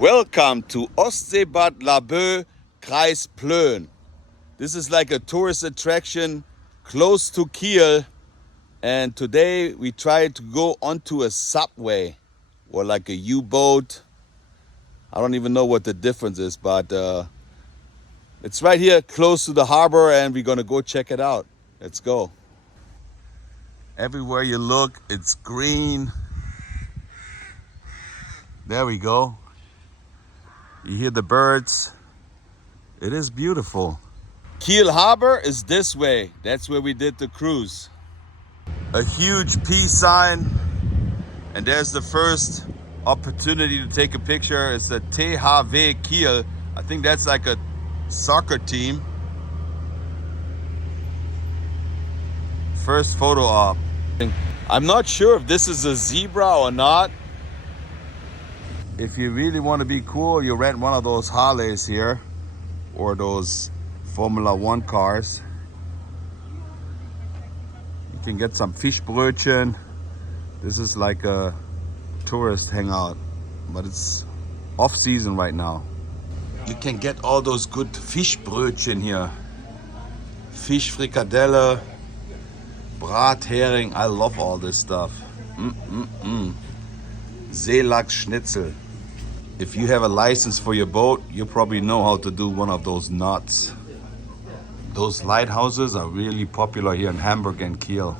Welcome to Ostseebad Laboe, Kreis Plön. This is like a tourist attraction close to Kiel. And today we try to go onto a subway or like a U-boat. I don't even know what the difference is, but it's right here close to the harbor and we're gonna go check it out. Let's go. Everywhere you look, it's green. There we go. You hear the birds. It is beautiful. Kiel Harbor is this way. That's where we did the cruise. A huge peace sign. And there's the first opportunity to take a picture. It's the WW2 Kiel. I think that's like a soccer team. First photo op. I'm not sure if this is a zebra or not. If you really want to be cool, you rent one of those Harleys here or those Formula 1 cars. You can get some Fischbrötchen. This is like a tourist hangout, but it's off season right now. You can get all those good Fischbrötchen here. Fischfrikadelle, Brathering. I love all this stuff. Seelachs Schnitzel. If you have a license for your boat, you probably know how to do one of those knots. Those lighthouses are really popular here in Hamburg and Kiel.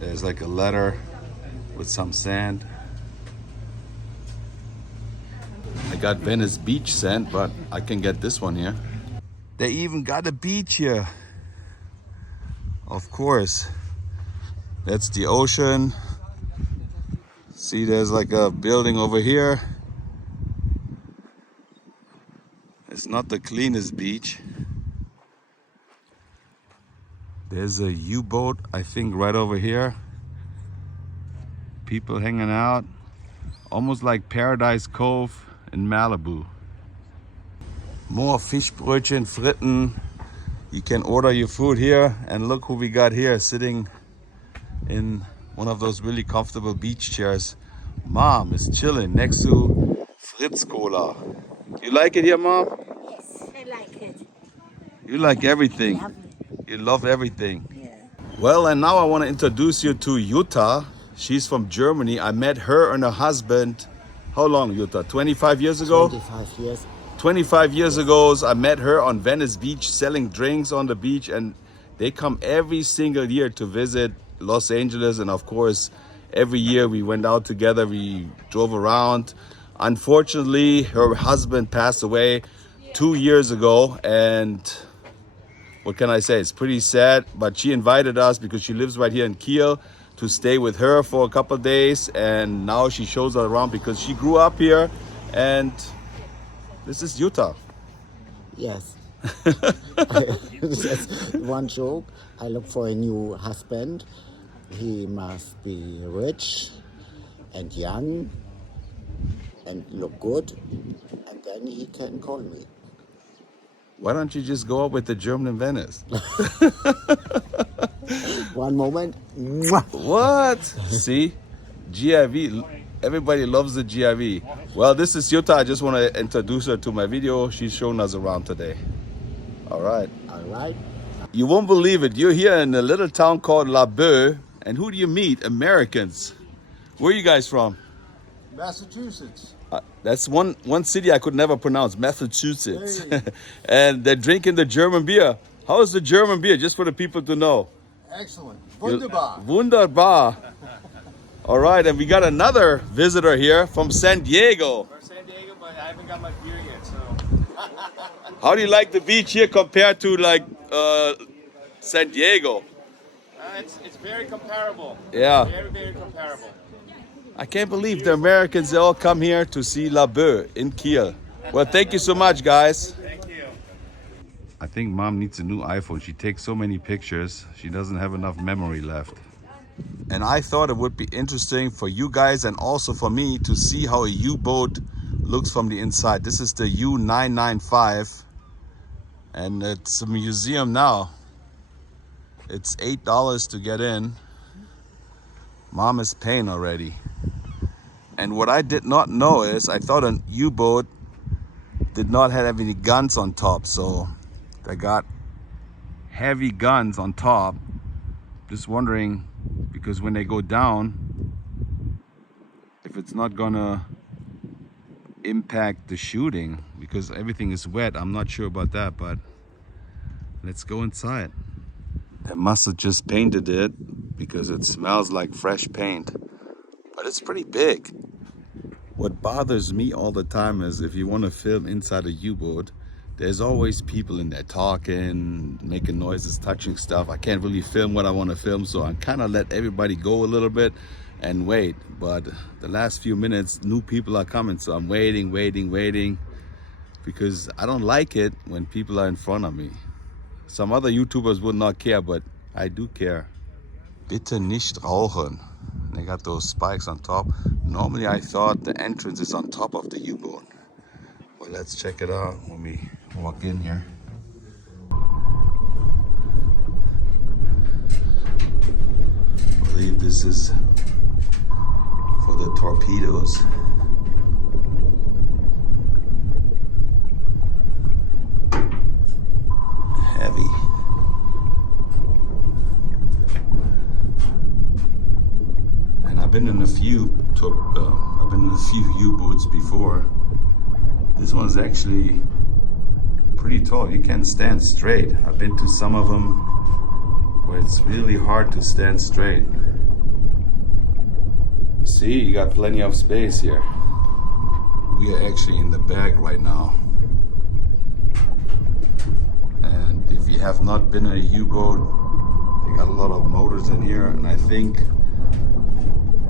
There's like a letter with some sand. I got Venice beach sand, but I can get this one here. They even got a beach here. Of course. That's the ocean. See, there's like a building over here. It's not the cleanest beach. There's a U-boat, I think, right over here. People hanging out. Almost like Paradise Cove in Malibu. More Fischbrötchen, Fritten. You can order your food here. And look who we got here sitting in one of those really comfortable beach chairs. Mom is chilling next to Fritz Cola. You like it here, Mom? Yes, I like it. You like everything. Lovely. You love everything. Yeah. Well, and now I want to introduce you to Jutta. She's from Germany. I met her and her husband, how long, Jutta? 25 years ago? 25 years. 25 years ago, I met her on Venice Beach selling drinks on the beach, and they come every single year to visit Los Angeles. And of course, every year we went out together, we drove around. Unfortunately, her husband passed away 2 years ago, and what can I say? It's pretty sad, but she invited us because she lives right here in Kiel to stay with her for a couple of days, and now she shows us around because she grew up here. And this is Jutta. Yes. Just one joke. I look for a new husband. He must be rich and young and look good, and then he can call me. Why don't you just go up with the German in Venice? One moment. What? See? GIV. Everybody loves the GIV. Well, this is Jutta. I just want to introduce her to my video. She's showing us around today. All right. All right. You won't believe it. You're here in a little town called Laboe. And who do you meet? Americans. Where are you guys from? Massachusetts. That's one city I could never pronounce, Massachusetts. Hey. And they're drinking the German beer. How is the German beer? Just for the people to know. Excellent. Wunderbar. Wunderbar. All right, and we got another visitor here from San Diego. From San Diego, but I haven't got my beer yet, so. How do you like the beach here compared to like San Diego? It's very comparable. Yeah. Very, very comparable. I can't believe the Americans, they all come here to see Laboe in Kiel. Well, thank you so much, guys. Thank you. I think Mom needs a new iPhone. She takes so many pictures, she doesn't have enough memory left. And I thought it would be interesting for you guys and also for me to see how a U-boat looks from the inside. This is the U995, and it's a museum now. It's $8 to get in. Mom is paying already. And what I did not know is I thought an U-boat did not have any guns on top, so they got heavy guns on top. Just wondering, because when they go down, if it's not gonna impact the shooting, because everything is wet. I'm not sure about that, but let's go inside. They must have just painted it because it smells like fresh paint, but it's pretty big. What bothers me all the time is if you want to film inside a U-boat, there's always people in there talking, making noises, touching stuff. I can't really film what I want to film, so I kind of let everybody go a little bit and wait. But the last few minutes, new people are coming, so I'm waiting, because I don't like it when people are in front of me. Some other YouTubers would not care, but I do care. Bitte nicht rauchen. They got those spikes on top. Normally I thought the entrance is on top of the U-boat. Well, let's check it out when we walk in here. I believe this is for the torpedoes. Heavy. I've been in a few U-boats before. This one's actually pretty tall. You can't stand straight. I've been to some of them where it's really hard to stand straight. See, you got plenty of space here. We are actually in the back right now. And if you have not been in a U-boat, they got a lot of motors in here, and I think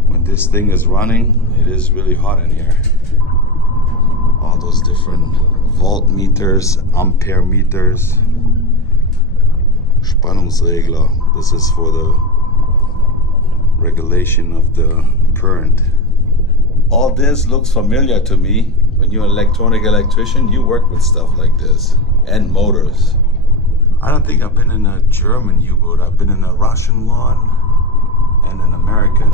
when this thing is running, it is really hot in here. All those different voltmeters, ampere meters, Spannungsregler. This is for the regulation of the current. All this looks familiar to me. When you're an electrician, you work with stuff like this and motors. I don't think I've been in a German U-boat. I've been in a Russian one and an American.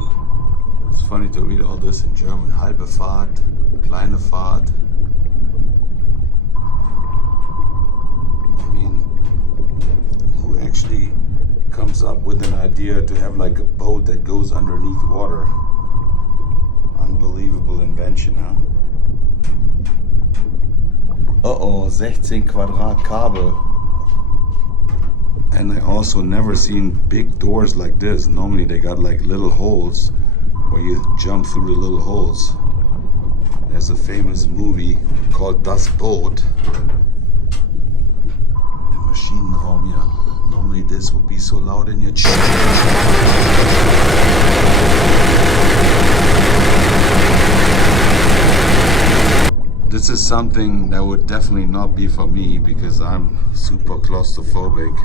It's funny to read all this in German. Halbe Fahrt, kleine Fahrt. I mean, who actually comes up with an idea to have like a boat that goes underneath water? Unbelievable invention, huh? Uh-oh, 16 Quadrat Kabel. And I also never seen big doors like this. Normally they got like little holes where you jump through the little holes. There's a famous movie called Das Boot. The Maschinenraum, yeah. Normally this would be so loud in your chest. This is something that would definitely not be for me because I'm super claustrophobic.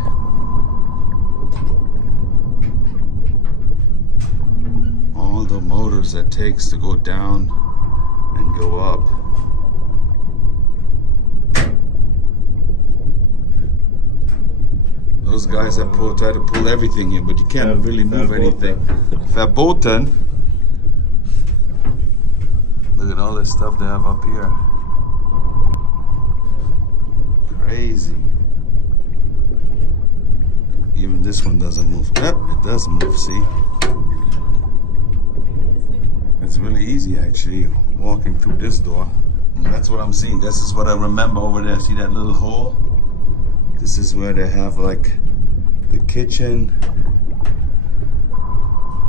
All the motors it takes to go down and go up. Those guys that try to pull everything here, but you can't really move anything. Verboten. Look at all this stuff they have up here. Crazy. Even this one doesn't move. Yep, it does move, see? It's really easy actually, walking through this door. And that's what I'm seeing. This is what I remember over there. See that little hole? This is where they have like the kitchen.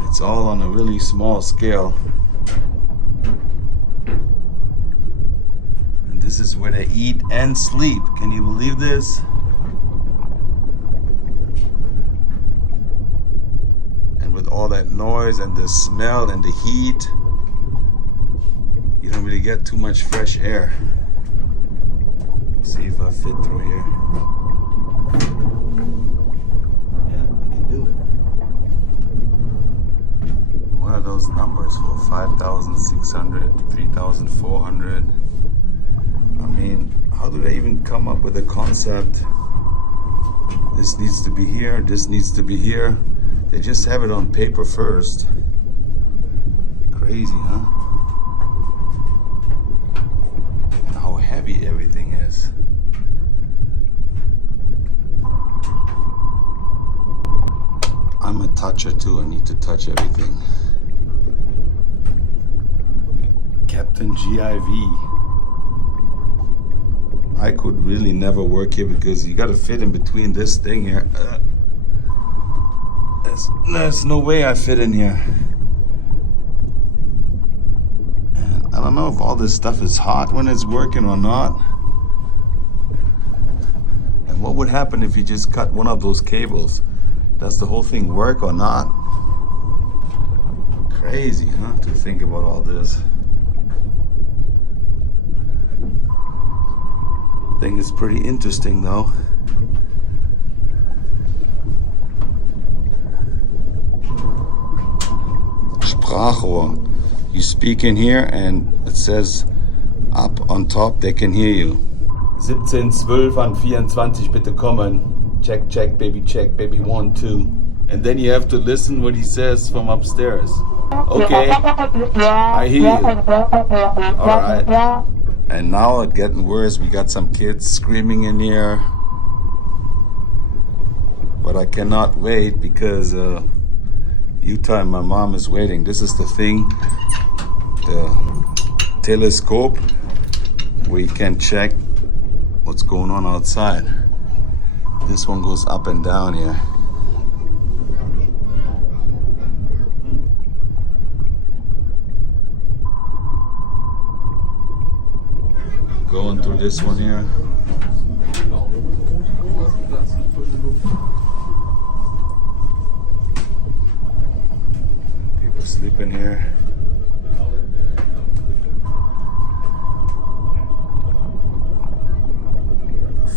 It's all on a really small scale. And this is where they eat and sleep. Can you believe this? And with all that noise and the smell and the heat, you don't really get too much fresh air. See if I fit through here. Yeah, I can do it. What are those numbers for? 5,600, 3,400. I mean, how do they even come up with a concept? This needs to be here, this needs to be here. They just have it on paper first. Crazy, huh? And how heavy everything is. I'm a toucher too. I need to touch everything. Captain GIV. I could really never work here because you gotta fit in between this thing here. There's no way I fit in here. And I don't know if all this stuff is hot when it's working or not. And what would happen if you just cut one of those cables? Does the whole thing work or not? Crazy, huh? To think about all this. I think it's pretty interesting though. Sprachrohr. You speak in here and it says up on top they can hear you. 1712 an 24 bitte kommen. Check, check, baby, 1, 2. And then you have to listen what he says from upstairs. Okay, I hear you. Alright. And now it's getting worse. We got some kids screaming in here. But I cannot wait because Utah and my mom is waiting. This is the thing, the telescope, where you can check what's going on outside. This one goes up and down here. Going through this one here. People sleeping here.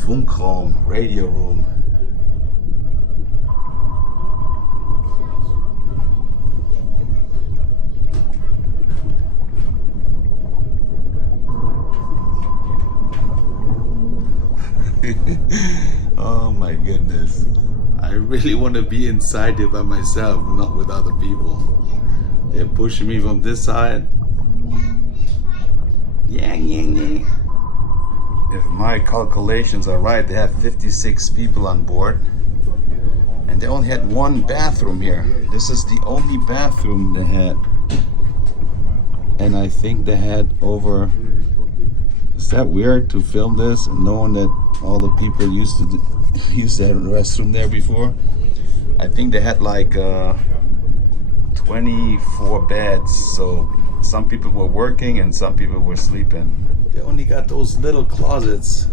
Funkraum, radio room. Oh my goodness. I really want to be inside here by myself, not with other people. They're pushing me from this side. Yeah. If my calculations are right, they have 56 people on board. And they only had one bathroom here. This is the only bathroom they had. And I think they had over... Is that weird to film this and knowing that all the people used to use that restroom there before? I think they had like 24 beds. So some people were working and some people were sleeping. They only got those little closets.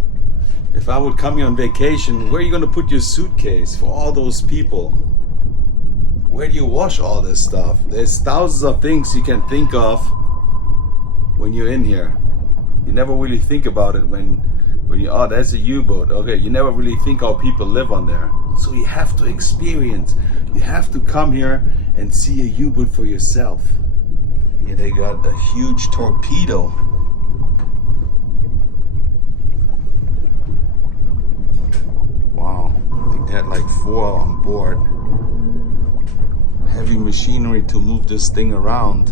If I would come here on vacation, where are you gonna put your suitcase for all those people? Where do you wash all this stuff? There's thousands of things you can think of when you're in here. You never really think about it when you, oh, that's a U-boat. Okay, you never really think how people live on there. So you have to experience. You have to come here and see a U-boat for yourself. Here they got a huge torpedo. Wow, I think they had like 4 on board. Heavy machinery to move this thing around.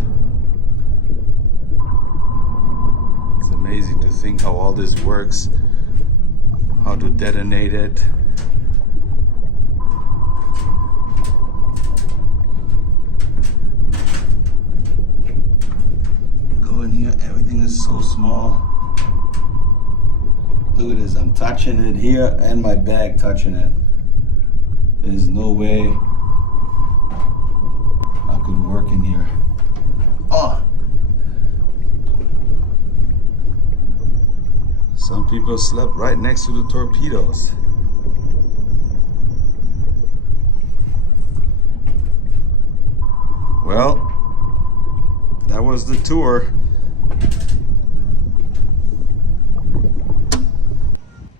It's amazing to think how all this works, how to detonate it. Go in here, everything is so small. Look at this, I'm touching it here and my bag touching it. There's no way I could work in here. Oh! Some people slept right next to the torpedoes. Well, that was the tour.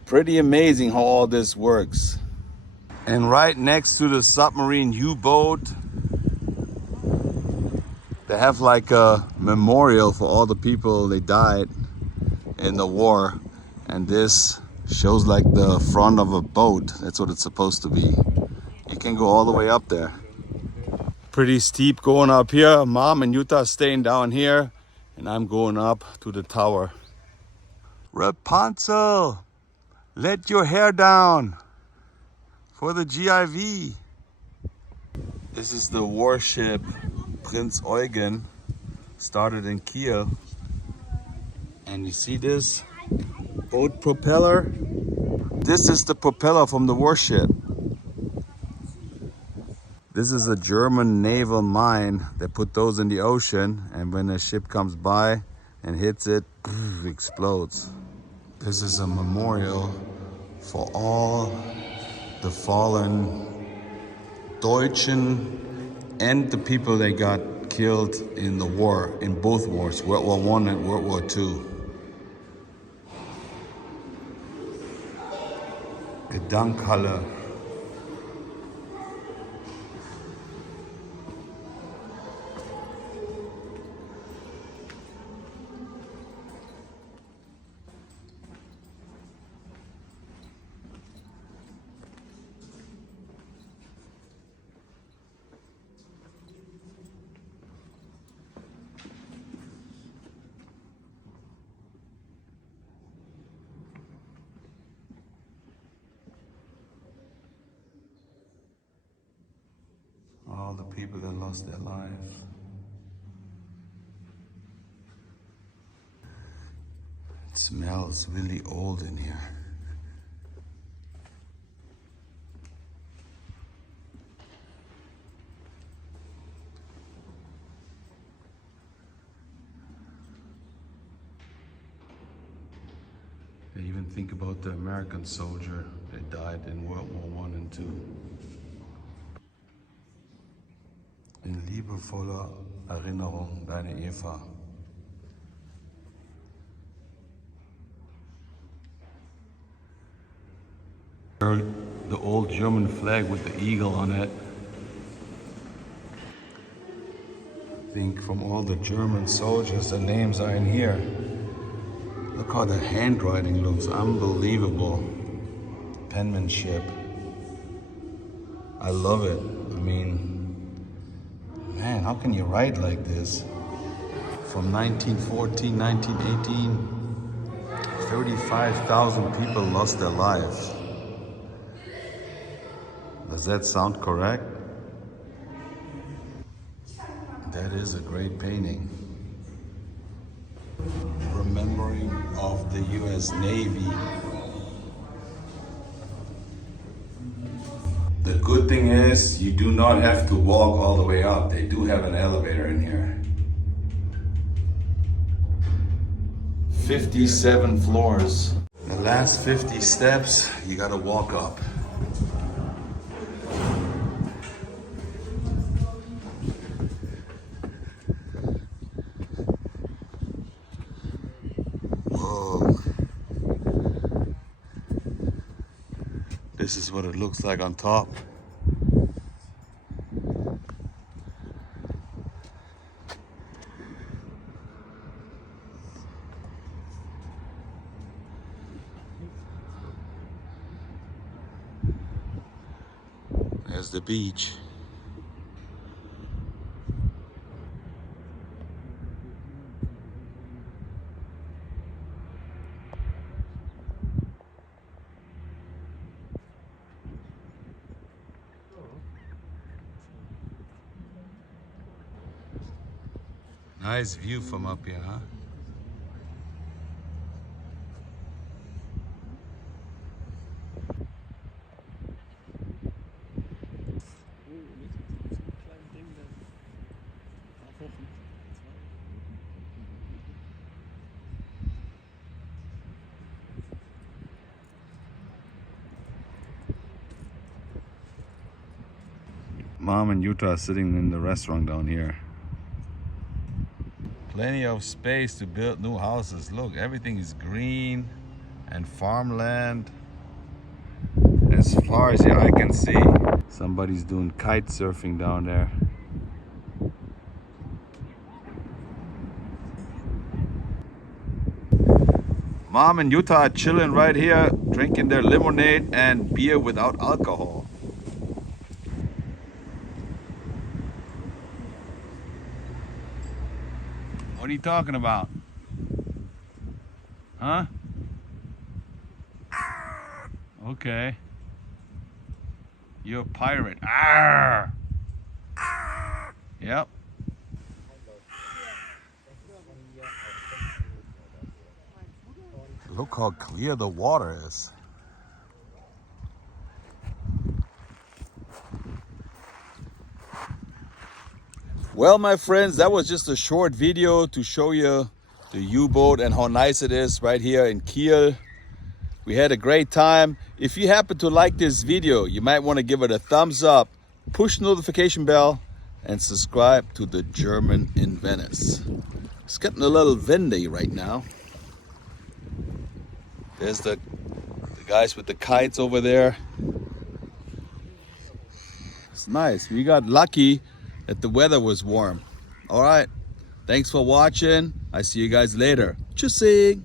Pretty amazing how all this works. And right next to the submarine U-boat, they have like a memorial for all the people they died in the war. And this shows like the front of a boat. That's what it's supposed to be. You can go all the way up there. pretty steep going up here. Mom and Utah staying down here, and I'm going up to the tower. Rapunzel, let your hair down for the GIV. This is the warship Prince Eugen, started in Kiel. And you see this boat propeller? This is the propeller from the warship. This is a German naval mine. They put those in the ocean, and when a ship comes by and hits it, it explodes. This is a memorial for all the fallen Deutschen and the people that got killed in the war, in both wars, World War I and World War II. Gedankhalle. All the people that lost their lives. It smells really old in here. They even think about the American soldier that died in World War I and II. In liebevoller Erinnerung, deine Eva. The old German flag with the eagle on it. I think from all the German soldiers, the names are in here. Look how the handwriting looks, unbelievable. Penmanship. I love it. I mean, man, how can you write like this? From 1914, 1918, 35,000 people lost their lives. Does that sound correct? That is a great painting. Remembering of the US Navy. The good thing is you do not have to walk all the way up. They do have an elevator in here. 57 floors. The last 50 steps, you gotta walk up. Whoa. This is what it looks like on top. There's the beach. Nice view from up here, huh? Mom and Utah are sitting in the restaurant down here. Plenty of space to build new houses. Look, everything is green and farmland. As far as the eye can see. Somebody's doing kite surfing down there. Mom and Utah are chilling right here, drinking their lemonade and beer without alcohol. What are you talking about? Huh? Okay. You're a pirate. Arr! Yep. Look how clear the water is. Well, my friends, that was just a short video to show you the U-boat and how nice it is right here in Kiel. We had a great time. If you happen to like this video, you might want to give it a thumbs up, push the notification bell, and subscribe to the German in Venice. It's getting a little windy right now. There's the guys with the kites over there. It's nice. We got lucky that the weather was warm. All right. Thanks for watching. I see you guys later. Tschüssing.